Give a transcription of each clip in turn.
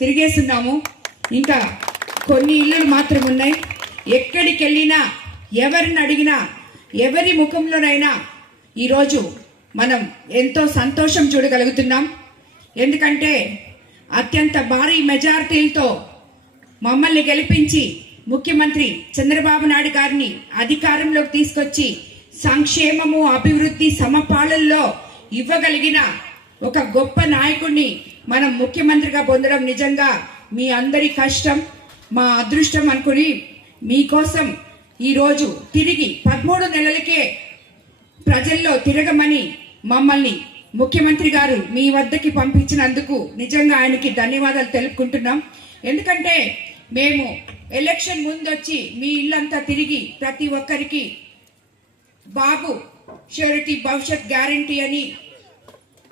తిరిగేస్తున్నాము. ఇంకా కొన్ని ఇళ్ళు మాత్రం ఉన్నాయి. ఎక్కడికి వెళ్ళినా ఎవరిని అడిగినా ఎవరి ముఖంలోనైనా ఈరోజు మనం ఎంతో సంతోషం చూడగలుగుతున్నాం. ఎందుకంటే అత్యంత భారీ మెజారిటీలతో మమ్మల్ని గెలిపించి ముఖ్యమంత్రి చంద్రబాబు నాయుడు గారిని అధికారంలోకి తీసుకొచ్చి సంక్షేమము అభివృద్ధి సమపాలనలో ఇవ్వగలిగిన ఒక గొప్ప నాయకుడిని మనం ముఖ్యమంత్రిగా పొందడం నిజంగా మీ అందరి కష్టం మా అదృష్టం అనుకుని మీకోసం ఈరోజు తిరిగి పదమూడు నెలలకే ప్రజల్లో తిరగమని మమ్మల్ని ముఖ్యమంత్రి గారు మీ వద్దకి పంపించినందుకు నిజంగా ఆయనకి ధన్యవాదాలు తెలుపుకుంటున్నాం. ఎందుకంటే మేము ఎలక్షన్ ముందొచ్చి మీ ఇల్లంతా తిరిగి ప్రతి ఒక్కరికి బాబు షూరిటీ భవిష్యత్ గ్యారంటీ అని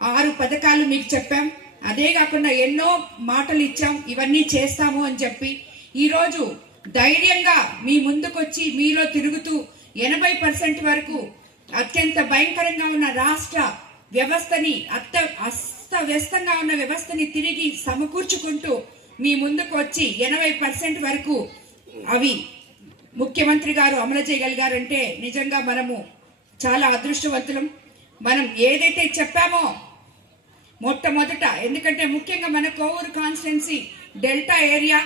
ఆరు పథకాలు మీకు చెప్పాం. అదే కాకుండా ఎన్నో మాటలు ఇచ్చాం ఇవన్నీ చేస్తాము అని చెప్పి. ఈరోజు ధైర్యంగా మీ ముందుకొచ్చి మీలో తిరుగుతూ ఎనభై పర్సెంట్ వరకు అత్యంత భయంకరంగా ఉన్న రాష్ట్ర వ్యవస్థని అత్త అస్తవ్యస్తంగా ఉన్న వ్యవస్థని తిరిగి సమకూర్చుకుంటూ మీ ముందుకు వచ్చి ఎనభై పర్సెంట్ వరకు అవి ముఖ్యమంత్రి గారు అమలు చేయగలిగారంటే నిజంగా మనము చాలా అదృష్టవంతులం. మనం ఏదైతే చెప్పామో మొట్టమొదట ఎందుకంటే ముఖ్యంగా మన కోవూరు కాన్స్టిట్యున్సీ డెల్టా ఏరియా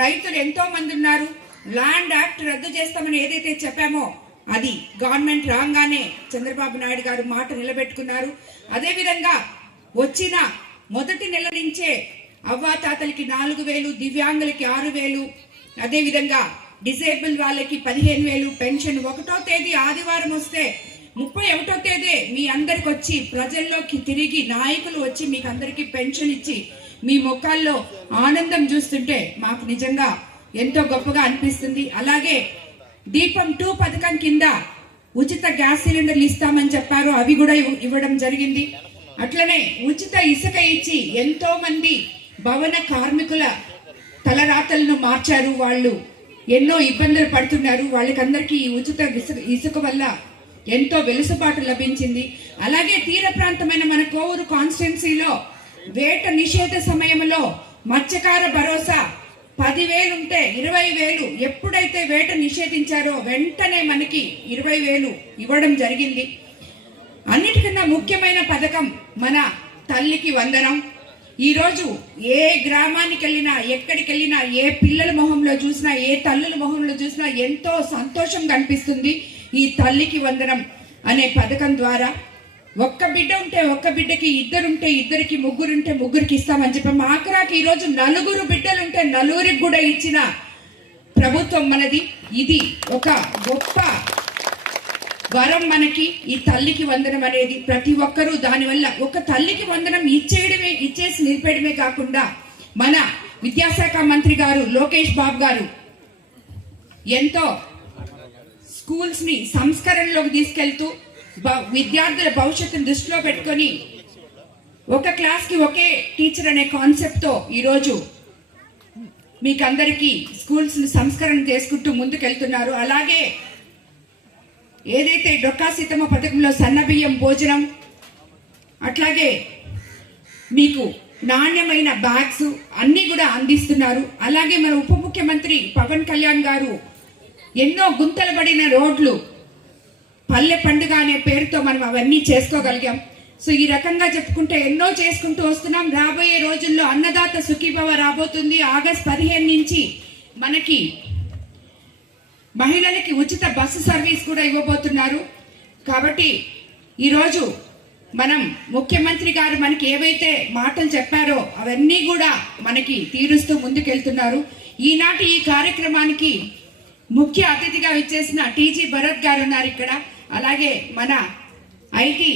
రైతులు ఎంతో మంది ఉన్నారు. ల్యాండ్ యాక్ట్ రద్దు చేస్తామని ఏదైతే చెప్పామో అది గవర్నమెంట్ రాగానే చంద్రబాబు నాయుడు గారు మాట నిలబెట్టుకున్నారు. అదేవిధంగా వచ్చిన మొదటి నెల నుంచే అవ్వాతాతలకి నాలుగు వేలు దివ్యాంగులకి ఆరు వేలు అదేవిధంగా డిసేబుల్ వాళ్ళకి పదిహేను వేలు పెన్షన్ ఒకటో తేదీ ఆదివారం వస్తే ముప్పై ఒకటో తేదీ మీ అందరికి వచ్చి ప్రజల్లోకి తిరిగి నాయకులు వచ్చి మీకు అందరికి పెన్షన్ ఇచ్చి మీ ముఖాల్లో ఆనందం చూస్తుంటే మాకు నిజంగా ఎంతో గొప్పగా అనిపిస్తుంది. అలాగే దీపం టూ పథకం కింద ఉచిత గ్యాస్ సిలిండర్లు ఇస్తామని చెప్పారు. అవి కూడా ఇవ్- ఇవ్వడం జరిగింది. అట్లనే ఉచిత ఇసుక ఇచ్చి ఎంతో మంది భవన కార్మికుల తలరాతలను మార్చారు. వాళ్ళు ఎన్నో ఇబ్బందులు పడుతున్నారు. వాళ్ళకందరికీ ఈ ఉచిత ఇసుక ఇసుక వల్ల ఎంతో వెలుసుబాటు లభించింది. అలాగే తీర ప్రాంతమైన మన కోవూరు కాన్స్టిట్యున్సీలో వేట నిషేధ సమయంలో మత్స్యకార భరోసా పదివేలు ఉంటే ఇరవై వేలు ఎప్పుడైతే వేట నిషేధించారో వెంటనే మనకి ఇరవై వేలు ఇవ్వడం జరిగింది. అన్నిటికన్నా ముఖ్యమైన పథకం మన తల్లికి వందనం. ఈరోజు ఏ గ్రామానికి వెళ్ళినా ఎక్కడికి వెళ్ళినా ఏ పిల్లల మొహంలో చూసినా ఏ తల్లుల మొహంలో చూసినా ఎంతో సంతోషం కనిపిస్తుంది. ఈ తల్లికి వందనం అనే పథకం ద్వారా ఒక్క బిడ్డ ఉంటే ఒక్క బిడ్డకి ఇద్దరుంటే ఇద్దరికి ముగ్గురుంటే ముగ్గురికి ఇస్తామని చెప్పి మా ఆఖరాకి ఈరోజు నలుగురు బిడ్డలుంటే నలుగురికి కూడా ఇచ్చిన ప్రభుత్వం మనది. ఇది ఒక గొప్ప వరం మనకి ఈ తల్లికి వందనం అనేది. ప్రతి ఒక్కరూ దానివల్ల ఒక తల్లికి వందనం ఇచ్చేయడమే ఇచ్చేసి నిలిపేయడమే కాకుండా మన విద్యాశాఖ మంత్రి గారు లోకేష్ బాబు గారు ఎంతో స్కూల్స్ని సంస్కరణలోకి తీసుకెళ్తూ విద్యార్థుల భవిష్యత్తును దృష్టిలో పెట్టుకొని ఒక క్లాస్కి ఒకే టీచర్ అనే కాన్సెప్ట్తో ఈరోజు మీకు అందరికీ స్కూల్స్ సంస్కరణ చేసుకుంటూ ముందుకెళ్తున్నారు. అలాగే ఏదైతే డొక్కా సీతమ్మ పథకంలో సన్నబియ్యం భోజనం అట్లాగే మీకు నాణ్యమైన బ్యాగ్స్ అన్ని కూడా అందిస్తున్నారు. అలాగే మన ఉప ముఖ్యమంత్రి పవన్ కళ్యాణ్ గారు ఎన్నో గుంతలు పడిన రోడ్లు. పల్లె పండుగ అనే పేరుతో మనం అవన్నీ చేసుకోగలిగాం. సో ఈ రకంగా చెప్పుకుంటే ఎన్నో చేసుకుంటూ వస్తున్నాం. రాబోయే రోజుల్లో అన్నదాత సుఖీభవ రాబోతుంది. ఆగస్ట్ పదిహేను నుంచి మనకి మహిళలకి ఉచిత బస్సు సర్వీస్ కూడా ఇవ్వబోతున్నారు. కాబట్టి ఈరోజు మనం ముఖ్యమంత్రి గారు మనకి ఏవైతే మాటలు చెప్పారో అవన్నీ కూడా మనకి తీరుస్తూ ముందుకెళ్తున్నారు. ఈనాటి ఈ కార్యక్రమానికి ముఖ్య అతిథిగా విచ్చేసిన టీజీ భరత్ గారు ఉన్నారు ఇక్కడ. అలాగే మన ఐటీ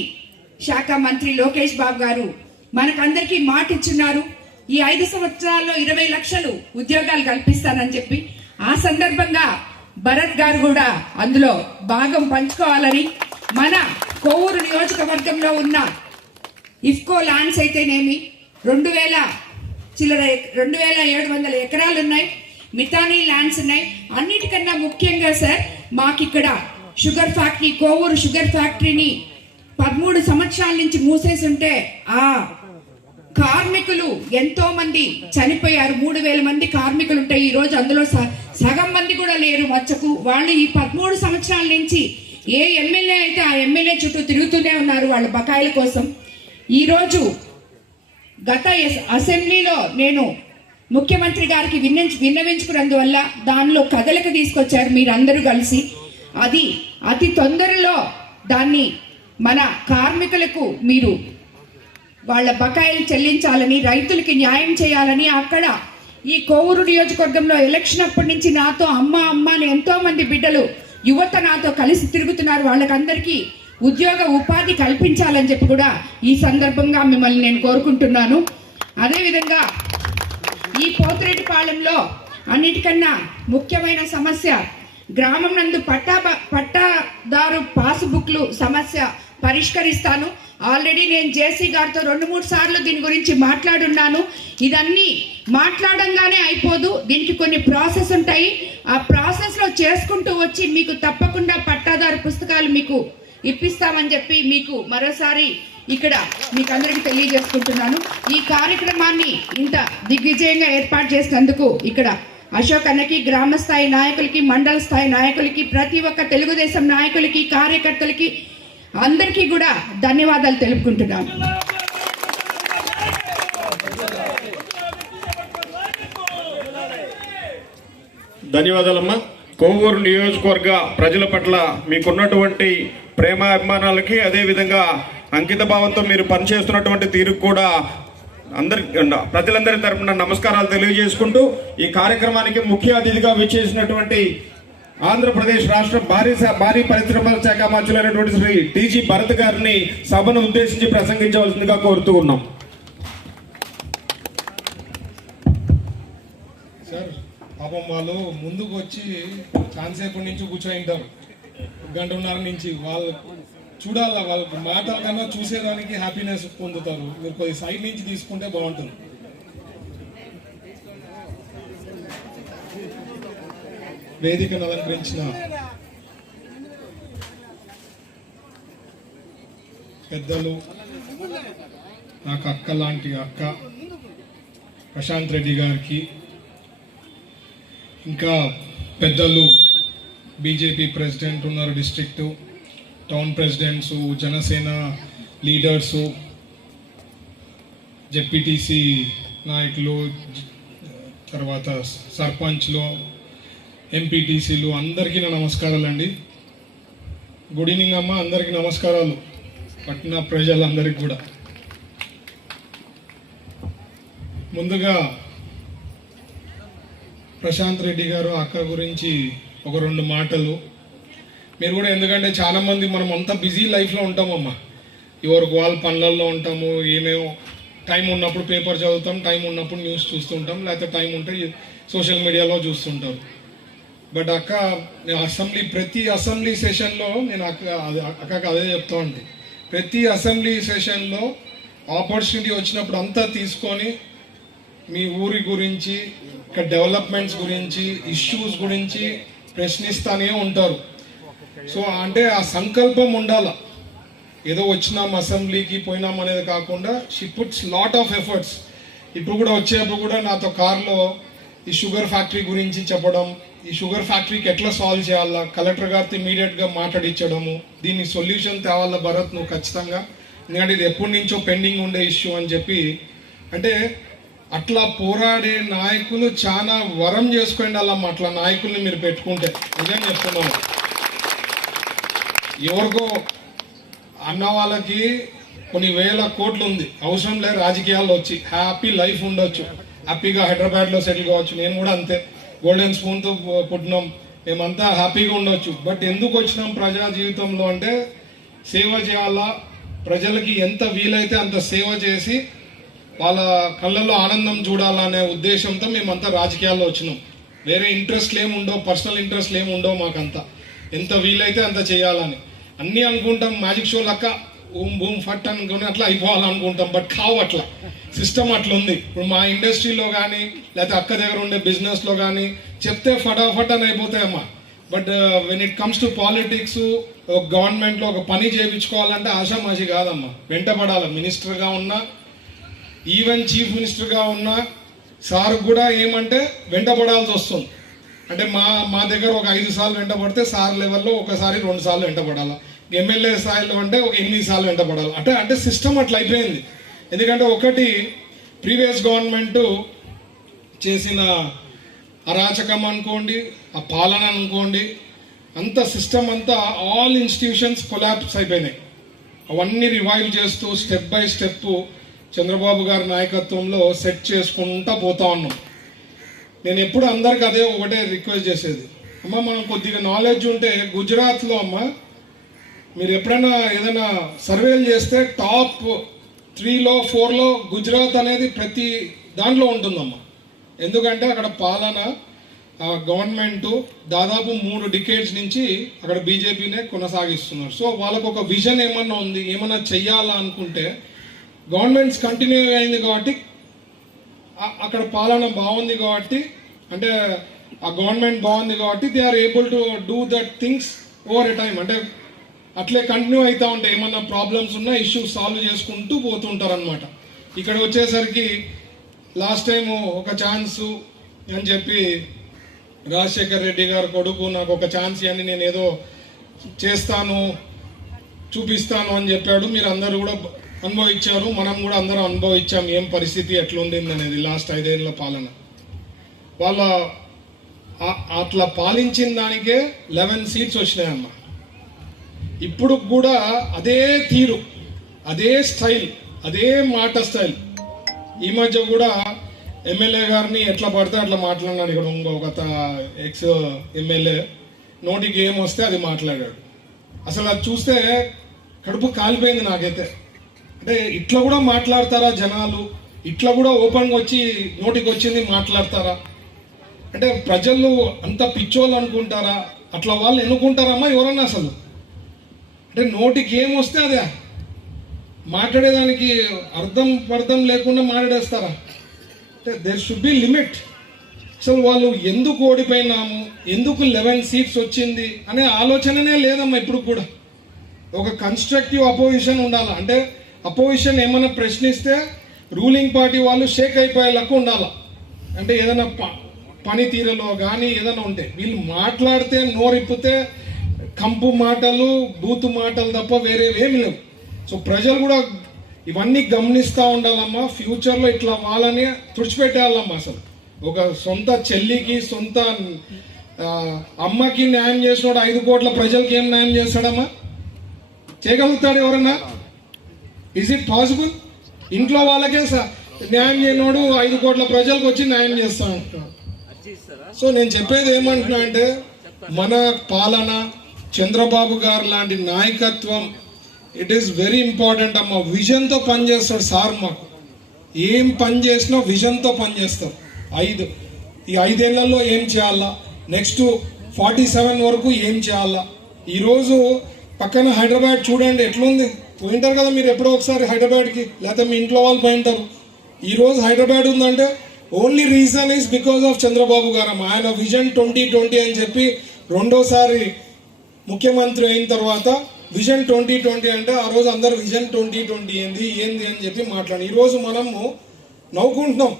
శాఖ మంత్రి లోకేష్ బాబు గారు మనకందరికీ మాట ఇచ్చున్నారు ఈ ఐదు సంవత్సరాల్లో ఇరవై లక్షలు ఉద్యోగాలు కల్పిస్తానని చెప్పి ఆ సందర్భంగా భరత్ గారు కూడా అందులో భాగం పంచుకోవాలని మన కోవూరు నియోజకవర్గంలో ఉన్న ఇఫ్కో ల్యాండ్స్ అయితేనేమి రెండు వేల చిల్లర రెండు వేల ఏడు వందల ఎకరాలు ఉన్నాయి మితానీ ల్యాండ్స్ ఉన్నాయి. అన్నిటికన్నా ముఖ్యంగా సార్ మాకు ఇక్కడ షుగర్ ఫ్యాక్టరీ కోవూరు షుగర్ ఫ్యాక్టరీని పదమూడు సంవత్సరాల నుంచి మూసేసి ఉంటే ఆ కార్మికులు ఎంతో మంది చనిపోయారు. మూడు వేల మంది కార్మికులు ఉంటాయి ఈ రోజు అందులో సగం మంది కూడా లేరు. మచ్చకు వాళ్ళు ఈ పదమూడు సంవత్సరాల నుంచి ఏ ఎమ్మెల్యే అయితే ఆ ఎమ్మెల్యే చుట్టూ తిరుగుతూనే ఉన్నారు వాళ్ళ బకాయిల కోసం. ఈరోజు గత అసెంబ్లీలో నేను ముఖ్యమంత్రి గారికి విన్నవించు విన్నవించుకున్నందువల్ల దానిలో కదలిక తీసుకొచ్చారు మీరందరూ కలిసి. అది అతి తొందరలో దాన్ని మన కార్మికులకు మీరు వాళ్ళ బకాయిలు చెల్లించాలని రైతులకి న్యాయం చేయాలని అక్కడ ఈ కోవూరు నియోజకవర్గంలో ఎలక్షన్ అప్పటి నుంచి నాతో అమ్మ అమ్మ అని ఎంతోమంది బిడ్డలు యువత నాతో కలిసి తిరుగుతున్నారు. వాళ్ళకందరికీ ఉద్యోగ ఉపాధి కల్పించాలని చెప్పి కూడా ఈ సందర్భంగా మిమ్మల్ని నేను కోరుకుంటున్నాను. అదేవిధంగా ఈ పోతిరెడ్డిపాలెంలో అన్నిటికన్నా ముఖ్యమైన సమస్య గ్రామం నందు పట్టా పట్టాదారు పాస్బుక్లు సమస్య పరిష్కరిస్తాను. ఆల్రెడీ నేను జేసీ గారితో రెండు మూడు సార్లు దీని గురించి మాట్లాడున్నాను. ఇదన్నీ మాట్లాడంగానే అయిపోదు. దీనికి కొన్ని ప్రాసెస్ ఉంటాయి. ఆ ప్రాసెస్లో చేసుకుంటూ వచ్చి మీకు తప్పకుండా పట్టాదారు పుస్తకాలు మీకు ఇప్పిస్తామని చెప్పి మీకు మరోసారి ఇక్కడ మీకు అందరికీ తెలియజేసుకుంటున్నాను. ఈ కార్యక్రమాన్ని ఇంత దిగ్విజయంగా ఏర్పాటు చేసినందుకు ఇక్కడ అశోక్ అన్నకి గ్రామ స్థాయి నాయకులకి మండల స్థాయి నాయకులకి ప్రతి ఒక్క తెలుగుదేశం నాయకులకి కార్యకర్తలకి అందరికీ కూడా ధన్యవాదాలు తెలుపుకుంటున్నాను. ధన్యవాదాలమ్మా. కోవూరు నియోజకవర్గ ప్రజల పట్ల మీకున్నటువంటి ప్రేమ అభిమానాలకి అదేవిధంగా అంకిత భావంతో మీరు పనిచేస్తున్నటువంటి తీరుకు కూడా అందరి ప్రజలందరి తరపున నమస్కారాలు తెలియజేసుకుంటూ ఈ కార్యక్రమానికి ముఖ్య అతిథిగా విచ్చేసినటువంటి ఆంధ్రప్రదేశ్ రాష్ట్ర భారీ స- భారీ పరిశ్రమల శాఖ మంత్రులైనటువంటి శ్రీ టీజీ భరత్ గారిని సభను ఉద్దేశించి ప్రసంగించవలసిందిగా కోరుతూ ఉన్నాం. సార్ పాపం వాళ్ళు ముందుకు వచ్చి చాలాసేపటి నుంచి కూర్చొని ఉంటారు. గంటన్నర నుంచి వాళ్ళు చూడాల వాళ్ళకి మాటల కన్నా చూసేదానికి హ్యాపీనెస్ పొందుతారు. మీరు కొద్ది సైడ్ నుంచి తీసుకుంటే బాగుంటుంది. వేదికను అలంకరించిన పెద్దలు నాకు అక్క లాంటి అక్క ప్రశాంత్ రెడ్డి గారికి ఇంకా పెద్దలు బీజేపీ ప్రెసిడెంట్ ఉన్నారు district town presidents Janasena leaders ZPTC నాయకులు తర్వాత సర్పంచ్లు ఎంపీటీసీలు అందరికీ నా నమస్కారాలు అండి గుడ్ ఈవినింగ్ అమ్మ అందరికీ నమస్కారాలు. పట్న ప్రజలందరికీ కూడా. ముందుగా ప్రశాంత్ రెడ్డి గారు అక్క గురించి ఒక రెండు మాటలు. మీరు కూడా ఎందుకంటే చాలా మంది మనం అంతా బిజీ లైఫ్లో ఉంటామమ్మా. ఎవరికి వాళ్ళ పనులలో ఉంటాము ఏమేమో టైం ఉన్నప్పుడు పేపర్ చదువుతాం టైం ఉన్నప్పుడు న్యూస్ చూస్తుంటాం లేకపోతే టైం ఉంటే సోషల్ మీడియాలో చూస్తుంటాం. బట్ అక్క నేను అసెంబ్లీ ప్రతి అసెంబ్లీ సెషన్లో నేను అక్క అదే- అక్కకి అదే చెప్తా ఉంటే. ప్రతి అసెంబ్లీ సెషన్లో ఆపర్చునిటీ వచ్చినప్పుడు అంతా తీసుకొని మీ ఊరి గురించి ఇక్కడ డెవలప్మెంట్స్ గురించి ఇష్యూస్ గురించి ప్రశ్నిస్తానే ఉంటారు. సో అంటే ఆ సంకల్పం ఉండాల. ఏదో వచ్చినాం అసెంబ్లీకి పోయినాం అనేది కాకుండా she puts lot of efforts ఇప్పుడు కూడా వచ్చేటప్పుడు కూడా నాతో కార్లో ఈ షుగర్ ఫ్యాక్టరీ గురించి చెప్పడం ఈ షుగర్ ఫ్యాక్టరీకి ఎట్లా సాల్వ్ చేయాలా కలెక్టర్ గారితో ఇమీడియట్గా మాట్లాడించడము దీన్ని సొల్యూషన్ తేవాలా భరత్ నువ్వు ఖచ్చితంగా? ఎందుకంటే ఇది ఎప్పటి నుంచో పెండింగ్ ఉండే ఇష్యూ అని చెప్పి అంటే అట్లా పోరాడే నాయకులు చాలా వరం చేసుకోండి అలా అట్లా నాయకుల్ని మీరు పెట్టుకుంటే. నిజం చెప్తున్నాను. ఎవరికో అన్న వాళ్ళకి కొన్ని వేల కోట్లు ఉంది. అవసరం లేదు రాజకీయాల్లో వచ్చి హ్యాపీ లైఫ్ ఉండొచ్చు. హ్యాపీగా హైదరాబాద్లో సెటిల్ కావచ్చు. నేను కూడా అంతే. గోల్డెన్ స్పూన్తో పుట్టినాం. మేమంతా హ్యాపీగా ఉండొచ్చు. బట్ ఎందుకు వచ్చినాం ప్రజా జీవితంలో అంటే సేవ చేయాలా? ప్రజలకి ఎంత వీలైతే అంత సేవ చేసి వాళ్ళ కళ్ళల్లో ఆనందం చూడాలనే ఉద్దేశంతో మేమంతా రాజకీయాల్లో వచ్చినాం. వేరే ఇంట్రెస్ట్లు ఏమి ఉండవు పర్సనల్ ఇంట్రెస్ట్లు ఏమి ఉండవు మాకంతా. ఎంత వీలైతే అంత చేయాలని. అన్నీ అనుకుంటాం మ్యాజిక్ షో లెక్క ఊమ్ భూమ్ ఫట్ అనుకుని అట్లా అయిపోవాలనుకుంటాం బట్ కావు అట్లా. సిస్టమ్ అట్లా ఉంది ఇప్పుడు మా ఇండస్ట్రీలో కానీ లేకపోతే అక్క దగ్గర ఉండే బిజినెస్లో కానీ చెప్తే ఫటాఫట్ అని అయిపోతాయమ్మా but when it comes to politics ఒక గవర్నమెంట్లో ఒక పని చేయించుకోవాలంటే ఆషామాషి కాదమ్మా. వెంటపడాలి. మినిస్టర్గా ఉన్నా ఈవెన్ చీఫ్ మినిస్టర్గా ఉన్నా సార్ కూడా ఏమంటే వెంటపడాల్సి వస్తుంది. అంటే మా మా దగ్గర ఒక ఐదు సార్లు వెంటపడితే సార్ లెవెల్లో ఒకసారి రెండు సార్లు వెంటపడాలా ఎమ్మెల్యే స్థాయిలో అంటే ఒక ఎనిమిది సార్లు వెంటపడాలి అంటే అంటే సిస్టమ్ అట్లా అయిపోయింది. ఎందుకంటే ఒకటి ప్రీవియస్ గవర్నమెంట్ చేసిన అరాచకం అనుకోండి ఆ పాలన అనుకోండి అంత సిస్టమ్ అంతా ఆల్ ఇన్స్టిట్యూషన్స్ కొలాప్స్ అయిపోయినాయి. అవన్నీ రివైవ్ చేస్తూ స్టెప్ బై స్టెప్ చంద్రబాబు గారి నాయకత్వంలో సెట్ చేసుకుంటా పోతా ఉన్నాం. నేను ఎప్పుడు అందరికి అదే ఒకటే రిక్వెస్ట్ చేసేది. అమ్మ మనం కొద్దిగా నాలెడ్జ్ ఉంటే గుజరాత్లో అమ్మ మీరు ఎప్పుడైనా ఏదైనా సర్వేలు చేస్తే టాప్ త్రీలో ఫోర్లో గుజరాత్ అనేది ప్రతి దాంట్లో ఉంటుందమ్మా. ఎందుకంటే అక్కడ పాలన గవర్నమెంటు దాదాపు మూడు డికేట్స్ నుంచి అక్కడ బీజేపీనే కొనసాగిస్తున్నారు. సో వాళ్ళకు ఒక విజన్ ఏమన్నా ఉంది ఏమన్నా చెయ్యాలా అనుకుంటే గవర్నమెంట్స్ కంటిన్యూ అయింది కాబట్టి అక్కడ పాలన బాగుంది కాబట్టి అంటే ఆ గవర్నమెంట్ బాగుంది కాబట్టి they are able to do that things over a time అంటే అట్లే కంటిన్యూ అవుతూ ఉంటాయి ఏమన్నా ప్రాబ్లమ్స్ ఉన్నా ఇష్యూస్ సాల్వ్ చేసుకుంటూ పోతుంటారు అనమాట ఇక్కడ వచ్చేసరికి లాస్ట్ టైం ఒక ఛాన్స్ అని చెప్పి రాజశేఖర్ రెడ్డి గారు కొడుకు నాకు ఒక ఛాన్స్ అని నేను ఏదో చేస్తాను చూపిస్తాను అని చెప్పాడు. మీరు అందరూ కూడా అనుభవించారు మనం కూడా అందరం అనుభవించాం ఏం పరిస్థితి ఎట్లుండింది అనేది లాస్ట్ ఐదేళ్ళ పాలన. వాళ్ళ అట్లా పాలించిన దానికే లెవెన్ సీట్స్ వచ్చినాయమ్మ. ఇప్పుడు కూడా అదే తీరు అదే స్టైల్ అదే మాట స్టైల్. ఈ మధ్య కూడా ఎమ్మెల్యే గారిని ఎట్లా పడితే అట్లా మాట్లాడినాడు. ఇక్కడ ఇంకొక ఎక్స్ ఎమ్మెల్యే నోటికి ఏం వస్తే అది మాట్లాడాడు. అసలు అది చూస్తే కడుపు కాలిపోయింది నాకైతే. అంటే ఇట్లా కూడా మాట్లాడతారా జనాలు? ఇట్లా కూడా ఓపెన్గా వచ్చి నోటికి వచ్చింది మాట్లాడతారా? అంటే ప్రజలు అంత పిచ్చోళ్ళు అనుకుంటారా? అట్లా వాళ్ళు ఎన్నుకుంటారమ్మా ఎవరన్నా అసలు? అంటే నోటికి ఏం వస్తే అదే. మాట్లాడేదానికి అర్థం పర్థం లేకుండా మాట్లాడేస్తారా? అంటే దెర్ షుడ్ బి లిమిట్ అసలు వాళ్ళు ఎందుకు ఓడిపోయినాము? ఎందుకు లెవెన్ సీట్స్ వచ్చింది? అనే ఆలోచననే లేదమ్మా ఇప్పుడు కూడా. ఒక కన్స్ట్రక్టివ్ అపోజిషన్ ఉండాలి? అంటే అపోజిషన్ ఏమైనా ప్రశ్నిస్తే రూలింగ్ పార్టీ వాళ్ళు షేక్ అయిపోయేలాగా ఉండాలి? అంటే ఏదైనా ప- పనితీరులో కానీ ఏదైనా ఉంటే వీళ్ళు మాట్లాడితే నోరిప్పితే కంపు మాటలు బూతు మాటలు తప్ప వేరే ఏమి లేవు. సో ప్రజలు కూడా ఇవన్నీ గమనిస్తూ ఉండాలమ్మా ఫ్యూచర్లో ఇట్లా వాళ్ళని తుడిచిపెట్టేయాలమ్మా అసలు. ఒక సొంత చెల్లికి సొంత అమ్మకి న్యాయం చేసినాడు ఐదు కోట్ల ప్రజలకి ఏం న్యాయం చేస్తాడమ్మా? చేయగలుగుతాడు ఎవరన్నా? ఇజ్ ఇట్ పాసిబుల్ ఇంట్లో వాళ్ళకే న్యాయం చేయనోడు ఐదు కోట్ల ప్రజలకు వచ్చి న్యాయం చేస్తా అంటున్నాడు. సో నేను చెప్పేది ఏమంటున్నా అంటే మన పాలన చంద్రబాబు గారు లాంటి నాయకత్వం ఇట్ ఈస్ వెరీ ఇంపార్టెంట్ అమ్మ. విజన్తో పనిచేస్తాడు సార్ మాకు. ఏం పని చేసినా విజన్తో పనిచేస్తాం. ఐదు. ఈ ఐదేళ్ళలో ఏం చేయాలా? నెక్స్ట్ ఫార్టీ సెవెన్ వరకు ఏం చేయాలా? ఈరోజు పక్కన హైదరాబాద్ చూడండి ఎట్లుంది? పోయింటారు కదా మీరు ఎప్పుడో ఒకసారి హైదరాబాద్కి లేకపోతే మీ ఇంట్లో వాళ్ళు పోయింటారు. ఈరోజు హైదరాబాద్ ఉందంటే only reason is because of Chandrababu గారు. ఆయన విజన్ ట్వంటీ ట్వంటీ అని చెప్పి రెండోసారి ముఖ్యమంత్రి అయిన తర్వాత విజన్ ట్వంటీ ట్వంటీ అంటే ఆ రోజు అందరు విజన్ ట్వంటీ ట్వంటీ ఏంది ఏంది అని చెప్పి మాట్లాడి ఈరోజు మనము నవ్వుకుంటున్నాం.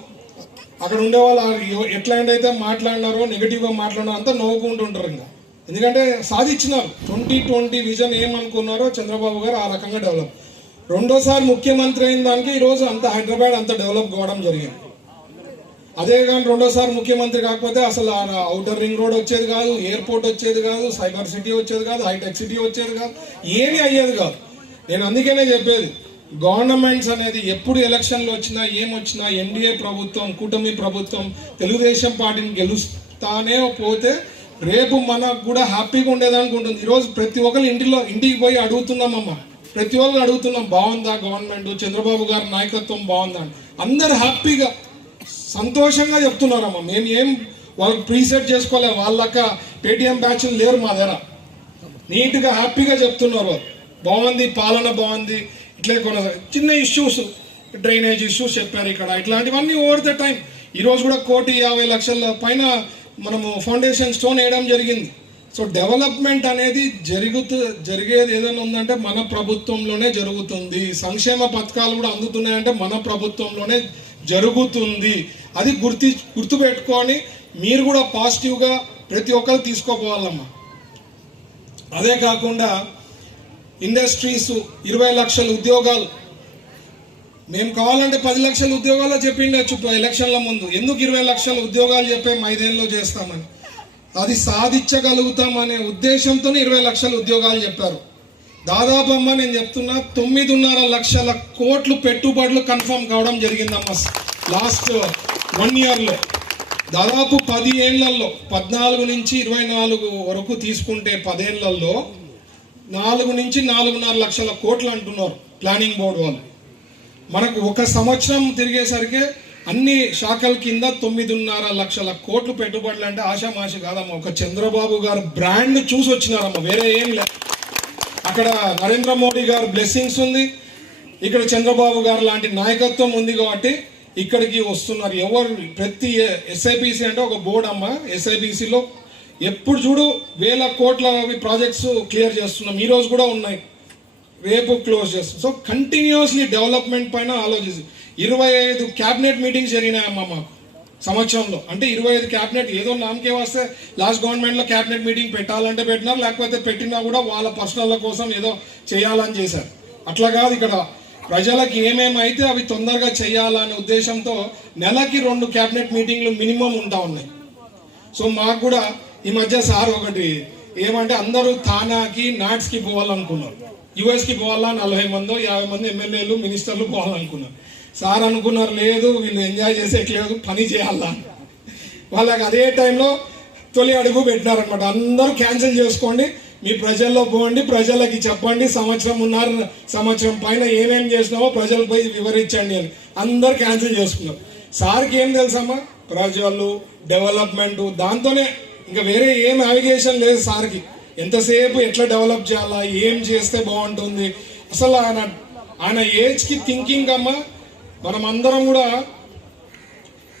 అక్కడ ఉండే వాళ్ళు అయితే మాట్లాడినారో నెగిటివ్గా మాట్లాడినారో అంతా నవ్వుకుంటుంటారు ఇంకా. ఎందుకంటే సాధించినారు. ట్వంటీ ట్వంటీ విజన్ ఏమనుకున్నారో చంద్రబాబు గారు ఆ రకంగా డెవలప్. రెండోసారి ముఖ్యమంత్రి అయిన దానికి ఈరోజు అంత హైదరాబాద్ అంత డెవలప్ కావడం జరిగింది. అదే కానీ రెండోసారి ముఖ్యమంత్రి కాకపోతే అసలు అవుటర్ రింగ్ రోడ్ వచ్చేది కాదు ఎయిర్పోర్ట్ వచ్చేది కాదు సైబర్ సిటీ వచ్చేది కాదు హైటెక్ సిటీ వచ్చేది కాదు ఏమీ అయ్యేది కాదు. నేను అందుకనే చెప్పేది గవర్నమెంట్స్ అనేది ఎప్పుడు ఎలక్షన్లు వచ్చినా ఏమొచ్చినా ఎన్డీఏ ప్రభుత్వం కూటమి ప్రభుత్వం తెలుగుదేశం పార్టీని గెలుస్తానే పోతే రేపు మనకు కూడా హ్యాపీగా ఉండేదానికి ఉంటుంది ఈరోజు ప్రతి ఒక్కరు ఇంటిలో ఇంటికి పోయి అడుగుతున్నామమ్మా. ప్రతి ఒక్కరు అడుగుతున్నాం బాగుందా గవర్నమెంట్? చంద్రబాబు గారి నాయకత్వం బాగుందా? అని. అందరు హ్యాపీగా సంతోషంగా చెప్తున్నారమ్మా. మేము ఏం వాళ్ళకి ప్రీసెట్ చేసుకోలే వాళ్ళక పేటిఎం బ్యాచ్లు లేరు మా దగ్గర. నీట్గా హ్యాపీగా చెప్తున్నారు వాళ్ళు. బాగుంది పాలన బాగుంది ఇట్లే కొన చిన్న ఇష్యూస్ డ్రైనేజ్ ఇష్యూస్ చెప్పారు ఇక్కడ. ఇట్లాంటివన్నీ ఓవర్ ద టైం. ఈరోజు కూడా కోటి యాభై లక్షల పైన మనము ఫౌండేషన్ స్టోన్ వేయడం జరిగింది. సో డెవలప్మెంట్ అనేది జరుగుతూ జరిగేది ఏదైనా ఉందంటే మన ప్రభుత్వంలోనే జరుగుతుంది. సంక్షేమ పథకాలు కూడా అందుతున్నాయంటే మన ప్రభుత్వంలోనే జరుగుతుంది. అది గుర్తి గుర్తుపెట్టుకొని మీరు కూడా పాజిటివ్గా ప్రతి ఒక్కరు తీసుకోపోవాలమ్మా. అదే కాకుండా ఇండస్ట్రీస్ ఇరవై లక్షల ఉద్యోగాలు మేము కావాలంటే పది లక్షల ఉద్యోగాలు చెప్పిండొచ్చు ఎలక్షన్ల ముందు. ఎందుకు ఇరవై లక్షల ఉద్యోగాలు చెప్పే ఐదేళ్ళలో చేస్తామని? అది సాధించగలుగుతామనే ఉద్దేశంతో ఇరవై లక్షల ఉద్యోగాలు చెప్పారు. దాదాపు అమ్మ నేను చెప్తున్నా తొమ్మిదిన్నర లక్షల కోట్లు పెట్టుబడులు కన్ఫర్మ్ కావడం జరిగిందమ్మ. లాస్ట్ వన్ ఇయర్లో. దాదాపు పది ఏళ్ళలో పద్నాలుగు నుంచి ఇరవై నాలుగు వరకు తీసుకుంటే పదేళ్ళలో నాలుగు నుంచి నాలుగున్నర లక్షల కోట్లు అంటున్నారు ప్లానింగ్ బోర్డు వాళ్ళు. మనకు ఒక సంవత్సరం తిరిగేసరికి అన్ని శాఖల కింద తొమ్మిదిన్నర లక్షల కోట్లు పెట్టుబడులు అంటే ఆశామాషి కాదమ్మా. ఒక చంద్రబాబు గారు బ్రాండ్ చూసి వచ్చినారమ్మా. వేరే ఏం లేదు. అక్కడ నరేంద్ర మోడీ గారు బ్లెస్సింగ్స్ ఉంది. ఇక్కడ చంద్రబాబు గారు లాంటి నాయకత్వం ఉంది కాబట్టి ఇక్కడికి వస్తున్నారు. ఎవరు ప్రతి ఎస్ఐపిసి అంటే ఒక బోర్డు అమ్మ. ఎస్ఐబిసిలో ఎప్పుడు చూడు వేల కోట్ల ప్రాజెక్ట్స్ క్లియర్ చేస్తున్నాం. ఈ రోజు కూడా ఉన్నాయి. రేపు క్లోజ్ చేస్తాం సో కంటిన్యూస్లీ డెవలప్మెంట్ పైన ఆలోచిస్తు. ఇరవై ఐదు క్యాబినెట్ మీటింగ్స్ జరిగినాయమ్మా మాకు సంవత్సరంలో. అంటే ఇరవై ఐదు క్యాబినెట్ ఏదో నామకే వస్తే లాస్ట్ గవర్నమెంట్లో క్యాబినెట్ మీటింగ్ పెట్టాలంటే పెట్టినారు లేకపోతే పెట్టినా కూడా వాళ్ళ పర్సనల్ కోసం ఏదో చేయాలని చేశారు. అట్లా కాదు ఇక్కడ. ప్రజలకు ఏమేమైతే అవి తొందరగా చేయాలనే ఉద్దేశంతో నెలకి రెండు క్యాబినెట్ మీటింగ్లు మినిమం ఉంటా ఉన్నాయి. సో మాకు కూడా ఈ మధ్య సార్ ఒకటి ఏమంటే అందరూ థానాకి నాట్స్కి పోవాలనుకున్నారు. యుఎస్కి పోవాలా? నలభై మందో యాభై మంది ఎమ్మెల్యేలు మినిస్టర్లు పోవాలనుకున్నారు. సార్ అనుకున్నారు లేదు వీళ్ళు ఎంజాయ్ చేసేట్లేదు పని చేయాలా? వాళ్ళకి అదే టైంలో తొలి అడుగు పెట్టినారనమాట అందరూ క్యాన్సిల్ చేసుకోండి మీ ప్రజల్లో పోండి ప్రజలకి చెప్పండి సంవత్సరం ఉన్నారు సంవత్సరం పైన ఏమేమి చేసినామో ప్రజలకు పోయి వివరించండి అని. అందరు క్యాన్సిల్ చేసుకున్నారు. సార్కి ఏం తెలుసమ్మా? ప్రజలు డెవలప్మెంట్ దాంతోనే ఇంకా వేరే ఏం నావిగేషన్ లేదు సార్కి. ఎంతసేపు ఎట్లా డెవలప్ చేయాలా ఏం చేస్తే బాగుంటుంది? అసలు ఆయన ఆయన ఏజ్కి థింకింగ్ అమ్మా మనం అందరం కూడా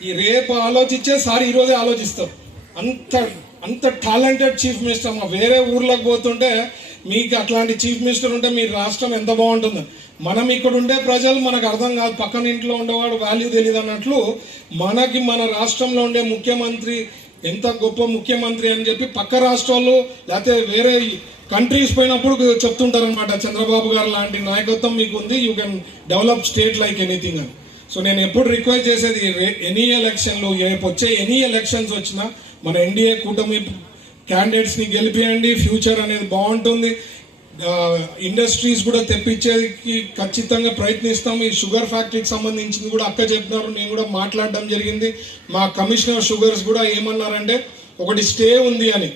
ఈ రేపు ఆలోచించే సారి ఈరోజే ఆలోచిస్తాం. అంత అంత టాలెంటెడ్ చీఫ్ మినిస్టర్ అమ్మా. వేరే ఊర్లోకి పోతుంటే మీకు అట్లాంటి చీఫ్ మినిస్టర్ ఉంటే మీ రాష్ట్రం ఎంత బాగుంటుంది? మనం ఇక్కడ ఉండే ప్రజలు మనకు అర్థం కాదు. పక్కన ఇంట్లో ఉండేవాడు వాల్యూ తెలియదు అన్నట్లు మనకి మన రాష్ట్రంలో ఉండే ముఖ్యమంత్రి ఎంత గొప్ప ముఖ్యమంత్రి అని చెప్పి పక్క రాష్ట్రాల్లో లేకపోతే వేరే కంట్రీస్ పోయినప్పుడు చెప్తుంటారనమాట చంద్రబాబు గారు లాంటి నాయకత్వం మీకు ఉంది you can develop state like anything అని. సో నేను ఎప్పుడు రిక్వెస్ట్ చేసేది ఎనీ ఎలక్షన్లు రేపు వచ్చే ఎనీ ఎలక్షన్స్ వచ్చినా మన ఎన్డీఏ కూటమి క్యాండిడేట్స్ని గెలిపియండి ఫ్యూచర్ అనేది బాగుంటుంది. ఇండస్ట్రీస్ కూడా తెప్పించేకి ఖచ్చితంగా ప్రయత్నిస్తాం ఈ షుగర్ ఫ్యాక్టరీకి సంబంధించింది కూడా అక్క చెప్పినారు నేను కూడా మాట్లాడడం జరిగింది. మా కమిషనర్ షుగర్స్ కూడా ఏమన్నారంటే ఒకటి స్టే ఉంది అని.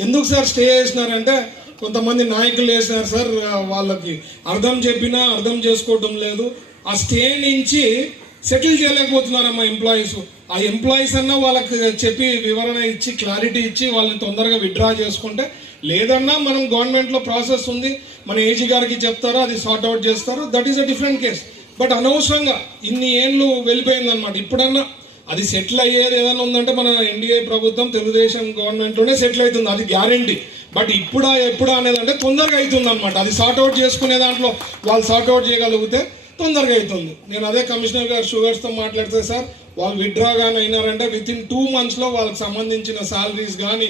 ఎందుకు సార్ స్టే చేసినారంటే కొంతమంది నాయకులు వేసినారు సార్ వాళ్ళకి అర్థం చెప్పినా అర్థం చేసుకోవడం లేదు. ఆ స్టే నుంచి సెటిల్ చేయలేకపోతున్నారమ్మా ఎంప్లాయీస్ ఆ ఎంప్లాయీస్ అన్న వాళ్ళకి చెప్పి వివరణ ఇచ్చి క్లారిటీ ఇచ్చి వాళ్ళని తొందరగా విత్డ్రా చేసుకుంటే లేదన్నా మనం గవర్నమెంట్లో ప్రాసెస్ ఉంది మన ఏజీ గారికి చెప్తారో అది సార్ట్ అవుట్ చేస్తారు. That is a different case but అనవసరంగా ఇన్ని ఏళ్ళు వెళ్ళిపోయిందనమాట ఇప్పుడన్నా అది సెటిల్ అయ్యేది ఏదైనా ఉందంటే మన ఎన్డీఏ ప్రభుత్వం తెలుగుదేశం గవర్నమెంట్లోనే సెటిల్ అవుతుంది. అది గ్యారంటీ బట్ ఇప్పుడా ఎప్పుడా అనేది అంటే తొందరగా అవుతుంది అనమాట అది సార్ట్ అవుట్ చేసుకునే దాంట్లో వాళ్ళు సార్ట్ అవుట్ చేయగలిగితే తొందరగా అవుతుంది. నేను అదే కమిషనర్ గారు షుగర్స్తో మాట్లాడితే సార్ వాళ్ళు విత్డ్రా కానీ అయినారంటే విత్ ఇన్ టూ మంత్స్లో వాళ్ళకి సంబంధించిన సాలరీస్ కానీ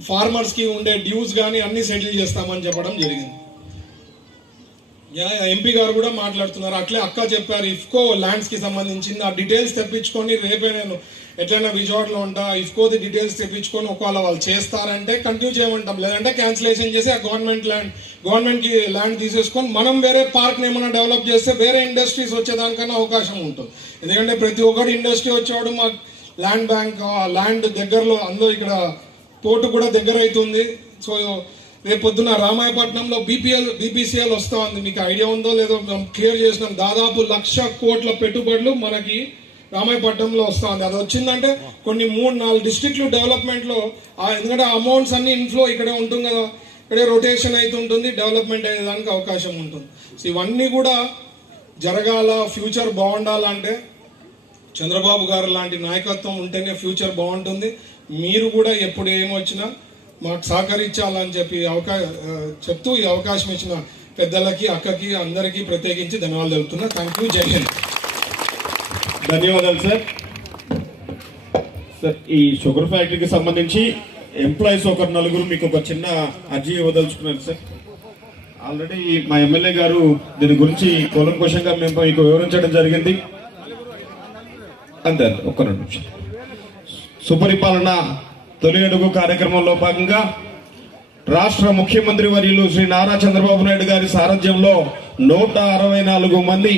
ఫార్మర్స్కి ఉండే డ్యూస్ కానీ అన్ని సెటిల్ చేస్తామని చెప్పడం జరిగింది. యా- ఎంపీ గారు కూడా మాట్లాడుతున్నారు. అట్లే అక్క చెప్పారు ఇఫ్కో ల్యాండ్స్కి సంబంధించింది ఆ డీటెయిల్స్ తెప్పించుకొని రేపే నేను ఎట్లయినా విజయవాడలో ఉంటా ఇఫ్కోది డీటెయిల్స్ తెప్పించుకొని ఒకవేళ వాళ్ళు చేస్తారంటే కంటిన్యూ చేయమంటాం. లేదంటే క్యాన్సిలేషన్ చేసి ఆ గవర్నమెంట్ ల్యాండ్ గవర్నమెంట్కి ల్యాండ్ తీసేసుకొని మనం వేరే పార్క్ ఏమైనా డెవలప్ చేస్తే వేరే ఇండస్ట్రీస్ వచ్చేదానికన్నా అవకాశం ఉంటుంది. ఎందుకంటే ప్రతి ఒక్కటి ఇండస్ట్రీ వచ్చేవాడు మా ల్యాండ్ బ్యాంక్ ల్యాండ్ దగ్గరలో అందరూ ఇక్కడ పోర్టు కూడా దగ్గర అవుతుంది. సో రేపు రామాయపట్నంలో బీపీఎల్ బీపీసీఎల్ వస్తా ఉంది. మీకు ఐడియా ఉందో లేదో మేము క్లియర్ చేసినాం. దాదాపు లక్ష కోట్ల పెట్టుబడులు మనకి రామాయపట్నంలో వస్తా ఉంది. అది వచ్చిందంటే కొన్ని మూడు నాలుగు డిస్ట్రిక్ట్లు డెవలప్మెంట్లో ఆ ఎందుకంటే అమౌంట్స్ అన్ని ఇన్ఫ్లో ఇక్కడే ఉంటుంది కదా. ఇక్కడే రొటేషన్ అవుతుంటుంది డెవలప్మెంట్ అయ్యేదానికి అవకాశం ఉంటుంది. సో ఇవన్నీ కూడా జరగాల ఫ్యూచర్ బాగుండాలంటే చంద్రబాబు గారు లాంటి నాయకత్వం ఉంటేనే ఫ్యూచర్ బాగుంటుంది. మీరు కూడా ఎప్పుడు ఏమొచ్చినా మాకు సహకరించాలని చెప్పి అవకా చెప్తూ ఈ అవకాశం ఇచ్చిన పెద్దలకి అక్కకి అందరికీ ప్రత్యేకించి ధన్యవాదాలు తెలుపుతున్నా. థ్యాంక్ యూ జై హింద్ ధన్యవాదాలు సార్ సార్ ఈ షుగర్ ఫ్యాక్టరీకి సంబంధించి ఎంప్లాయీస్ ఒక నలుగురు మీకు ఒక చిన్న అర్జీ ఇవ్వదలుచుకున్నారు సార్ ఆల్రెడీ మా ఎమ్మెల్యే గారు దీని గురించి కూలంకోశంగా మేము మీకు వివరించడం జరిగింది. అంతే అంతే ఒక్క రెండు నిమిషం. సుపరిపాలన తొలి అడుగు కార్యక్రమంలో భాగంగా రాష్ట్ర ముఖ్యమంత్రి వర్యులు శ్రీ నారా చంద్రబాబు నాయుడు గారి సారథ్యంలో నూట అరవై నాలుగు మంది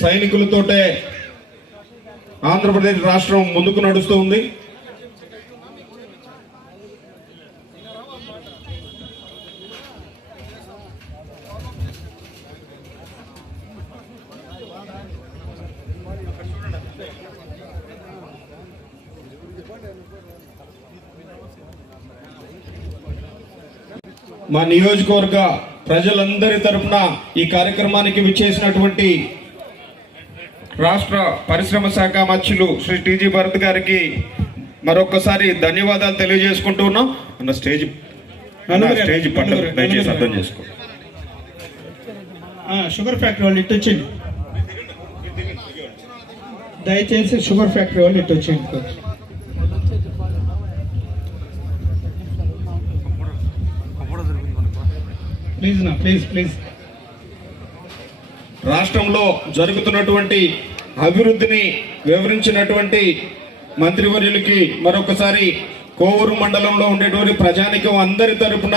సైనికులతోటే ఆంధ్రప్రదేశ్ రాష్ట్రం ముందుకు నడుస్తూ ఉంది. మా నియోజకవర్గ ప్రజలందరి తరపున ఈ కార్యక్రమానికి విచ్చేసినటువంటి రాష్ట్ర పరిశ్రమ శాఖ మంత్రులు శ్రీ టీజీ భరత్ గారికి మరొకసారి ధన్యవాదాలు తెలియజేసుకుంటూ ఉన్నాం. అన్న స్టేజ్ స్టేజ్ దయచేసి అర్థం చేసుకో. షుగర్ ఫ్యాక్టరీ వాళ్ళు ఇటు వచ్చింది దయచేసి షుగర్ ఫ్యాక్టరీ వాళ్ళు ఇటు వచ్చింది ప్లీజ్ నా ప్లీజ్ ప్లీజ్ రాష్ట్రంలో జరుగుతున్నటువంటి అభివృద్ధిని వివరించినటువంటి మంత్రివర్యులకి మరొకసారి కోవూరు మండలంలో ఉండేటువంటి ప్రజానికం అందరి తరపున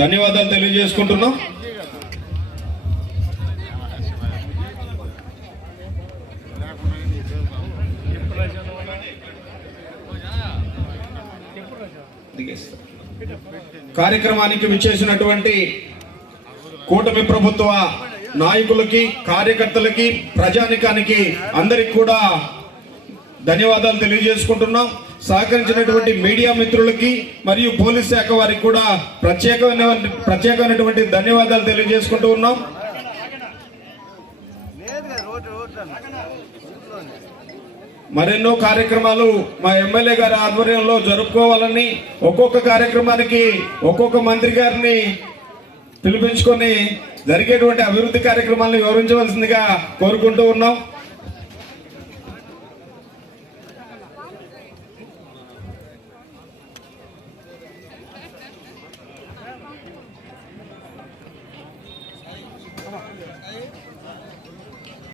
ధన్యవాదాలు తెలియజేసుకుంటున్నాం. కార్యక్రమానికి విచ్చేసినటువంటి కూటమి ప్రభుత్వ నాయకులకి కార్యకర్తలకి ప్రజానికానికి అందరికి కూడా ధన్యవాదాలు తెలియజేసుకుంటున్నాం. సహకరించినటువంటి మీడియా మిత్రులకి మరియు పోలీస్ శాఖ వారికి కూడా ప్రత్యేకమైన ప్రత్యేకమైనటువంటి ధన్యవాదాలు తెలియజేసుకుంటూ ఉన్నాం. మరెన్నో కార్యక్రమాలు మా ఎమ్మెల్యే గారి ఆధ్వర్యంలో జరుపుకోవాలని ఒక్కొక్క కార్యక్రమానికి ఒక్కొక్క మంత్రి గారిని పిలిపించుకొని జరిగేటువంటి అభివృద్ధి కార్యక్రమాలను వివరించవలసిందిగా కోరుకుంటూ ఉన్నాం.